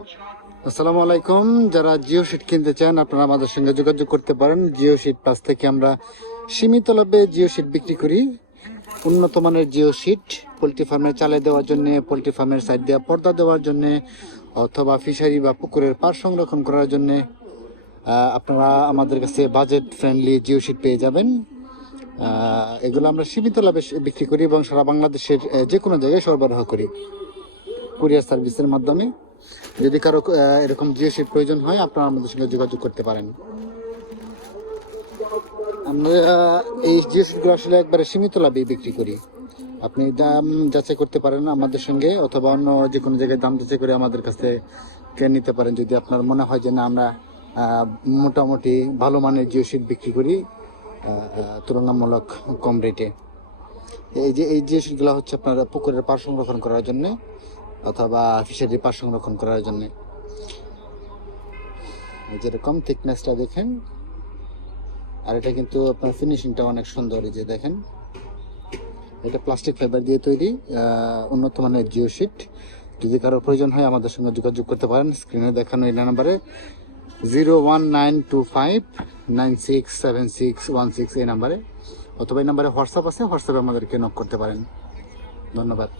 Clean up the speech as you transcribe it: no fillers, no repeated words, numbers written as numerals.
আসসালামু আলাইকুম। যারা জিও শিট কিনতে চান আপনারা আমাদের সঙ্গে যোগাযোগ করতে পারেন। জিও শিট পাস থেকে আমরা সীমিত লাভে জিও শিট বিক্রি করি। উন্নত মানের জিও শিট পোলট্রি ফার্মে চালে দেওয়ার জন্য, পোলট্রি ফার্মের সাইড দেওয়া পর্দা দেওয়ার জন্য, অথবা ফিশারি বা পুকুরের পাড় সংরক্ষণ করার জন্য আপনারা আমাদের কাছে বাজেট ফ্রেন্ডলি জিও শিট পেয়ে যাবেন। এগুলো আমরা সীমিত লাভে বিক্রি করি এবং সারা বাংলাদেশের যে কোনো জায়গায় সরবরাহ করি কুরিয়ার সার্ভিসের মাধ্যমে। যদি কারো এরকম জিও শিট প্রয়োজন হয় আপনারা আমাদের সঙ্গে যোগাযোগ করতে পারেন। আমরা এই জিও শিটগুলো আসলে একবারে সীমিত লাভে বিক্রি করি। আপনি দাম যাচাই করতে পারেন আমাদের সঙ্গে, অথবা অন্য যে কোনো জায়গায় দাম যাচাই করে আমাদের কাছে নিতে পারেন যদি আপনার মনে হয় যে না আমরা মোটামুটি ভালো মানের জিও শিট বিক্রি করি তুলনামূলক কম রেটে। এই জিও শিটগুলো হচ্ছে আপনার পুকুরের পাড় সংরক্ষণ করার জন্য অথবা ফিশারি পাড় সংরক্ষণ করার জন্য। যেরকম থিকনেসটা দেখেন, আর এটা কিন্তু আপনার ফিনিশিংটা অনেক সুন্দর। এই যে দেখেন, এটা প্লাস্টিক ফাইবার দিয়ে তৈরি উন্নত মানের জিও শিট। যদি কারো প্রয়োজন হয় আমাদের সঙ্গে যোগাযোগ করতে পারেন স্ক্রিনে দেখানো এই নাম্বারে 01925967616 এই নাম্বারে, অথবা এই নাম্বারে হোয়াটসঅ্যাপ আছে, হোয়াটসঅ্যাপে আমাদেরকে নক করতে পারেন। ধন্যবাদ।